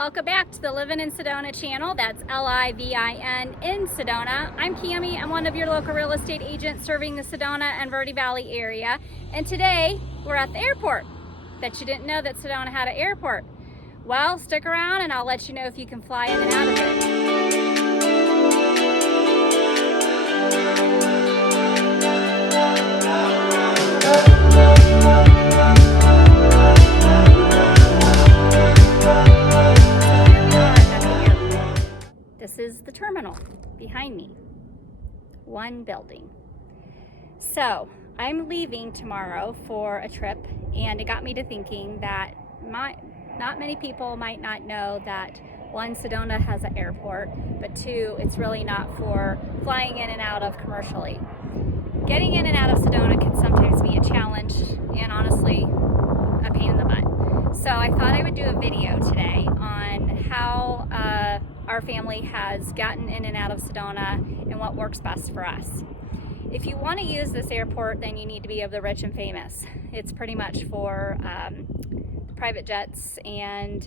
Welcome back to the Living in Sedona channel. That's Livin in Sedona. I'm Cami. I'm one of your local real estate agents serving the Sedona and Verde Valley area. And today we're at the airport. Bet you didn't know that Sedona had an airport. Well, stick around and I'll let you know if you can fly in and out of it. This is the terminal behind me, one building. So I'm leaving tomorrow for a trip, and it got me to thinking that not many people might not know that one, Sedona has an airport, but two, it's really not for flying in and out of commercially. Getting in and out of Sedona can sometimes be a challenge and honestly a pain in the butt. So I thought I would do a video today on how our family has gotten in and out of Sedona and what works best for us. If you want to use this airport, then you need to be of the rich and famous. It's pretty much for private jets and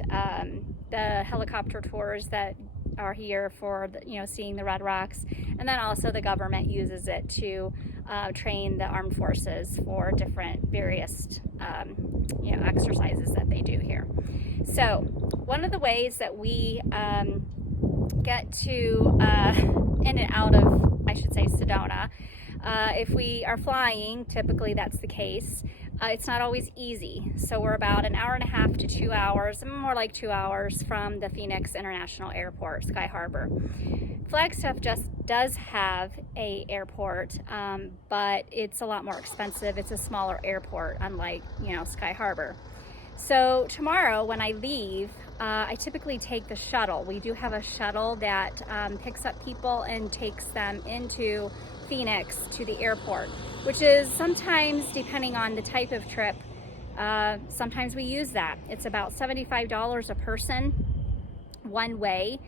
the helicopter tours that are here for seeing the Red Rocks, and then also the government uses it to train the armed forces for different various exercises that they do here. So one of the ways that we get to in and out of, I should say, Sedona, if we are flying, typically that's the case. It's not always easy. So we're about an hour and a half to 2 hours, more like 2 hours from the Phoenix International Airport, Sky Harbor. Flagstaff just does have a airport, but it's a lot more expensive. It's a smaller airport, unlike, Sky Harbor. So tomorrow when I leave, I typically take the shuttle. We do have a shuttle that picks up people and takes them into Phoenix to the airport, which is sometimes, depending on the type of trip, sometimes we use that. It's about $75 a person one way.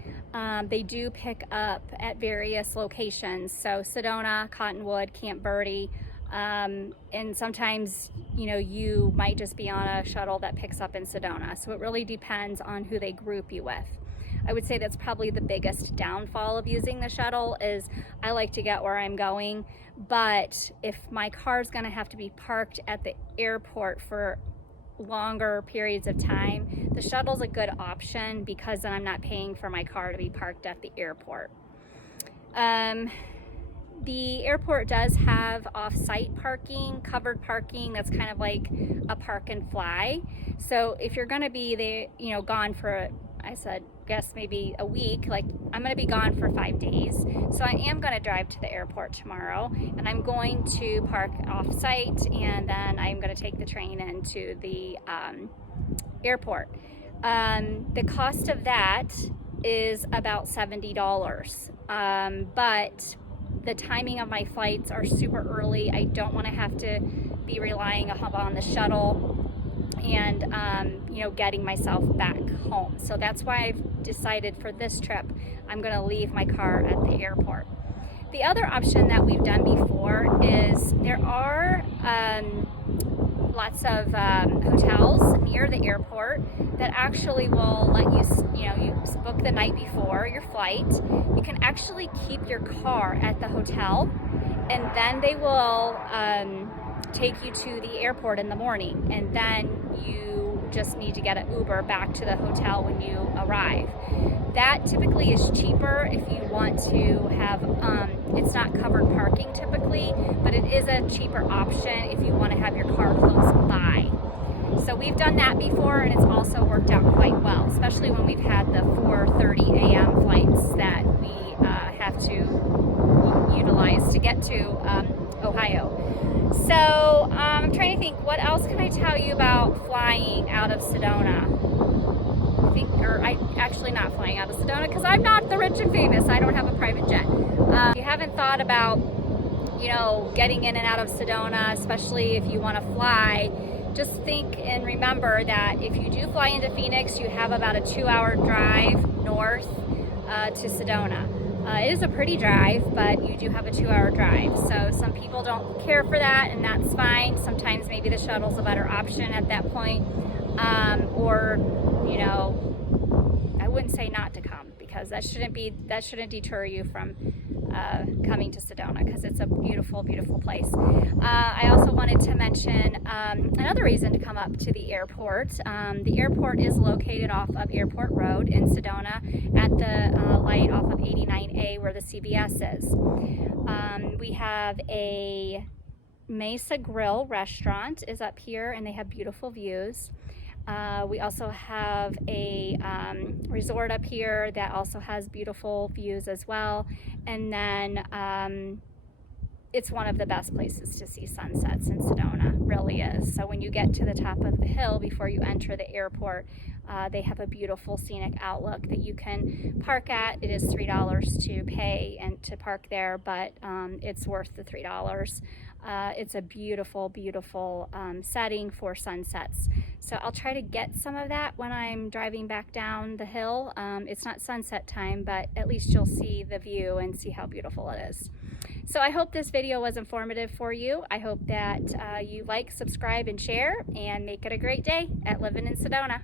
They do pick up at various locations, so Sedona, Cottonwood, Camp Verde, and sometimes you might just be on a shuttle that picks up in Sedona. So it really depends on who they group you with. I would say that's probably the biggest downfall of using the shuttle is I like to get where I'm going, but if my car's going to have to be parked at the airport for longer periods of time, the shuttle's a good option because then I'm not paying for my car to be parked at the airport. The airport does have off-site parking, covered parking. That's kind of like a park and fly. So if you're going to be there, gone for, guess maybe a week, like I'm going to be gone for 5 days. So I am going to drive to the airport tomorrow, and I'm going to park off-site, and then I'm going to take the train into the airport. The cost of that is about $70, but the timing of my flights are super early. I don't want to have to be relying on the shuttle and getting myself back home. So that's why I've decided for this trip I'm going to leave my car at the airport. The other option that we've done before is there are lots of hotels near the airport that actually will let you book the night before your flight. You can actually keep your car at the hotel, and then they will take you to the airport in the morning, and then you just need to get an Uber back to the hotel when you arrive. That typically is cheaper if you want to have, it's not covered parking typically, but it is a cheaper option if you want to have your car close by. So we've done that before, and it's also worked out quite well, especially when we've had the 4:30 a.m. flights that we have to utilize to get to Ohio. So I'm trying to think, what else can I tell you about flying out of Sedona? Actually not flying out of Sedona because I'm not the rich and famous. I don't have a private jet. If you haven't thought about, getting in and out of Sedona, especially if you want to fly, just think and remember that if you do fly into Phoenix, you have about a 2-hour drive north to Sedona. It is a pretty drive, but you do have a 2-hour drive. So some people don't care for that, and that's fine. Sometimes maybe the shuttle's a better option at that point. Or, wouldn't say not to come, because that shouldn't deter you from coming to Sedona, because it's a beautiful, beautiful place. I also wanted to mention another reason to come up to the airport. The airport is located off of Airport Road in Sedona at the light off of 89A where the CVS is. We have a Mesa Grill restaurant is up here, and they have beautiful views. We also have a resort up here that also has beautiful views as well. And then it's one of the best places to see sunsets in Sedona, really is. So when you get to the top of the hill before you enter the airport, they have a beautiful scenic outlook that you can park at. It is $3 to pay and to park there, but it's worth the $3. It's a beautiful, beautiful setting for sunsets. So I'll try to get some of that when I'm driving back down the hill. It's not sunset time, but at least you'll see the view and see how beautiful it is. So I hope this video was informative for you. I hope that you like, subscribe, and share, and make it a great day at living in Sedona.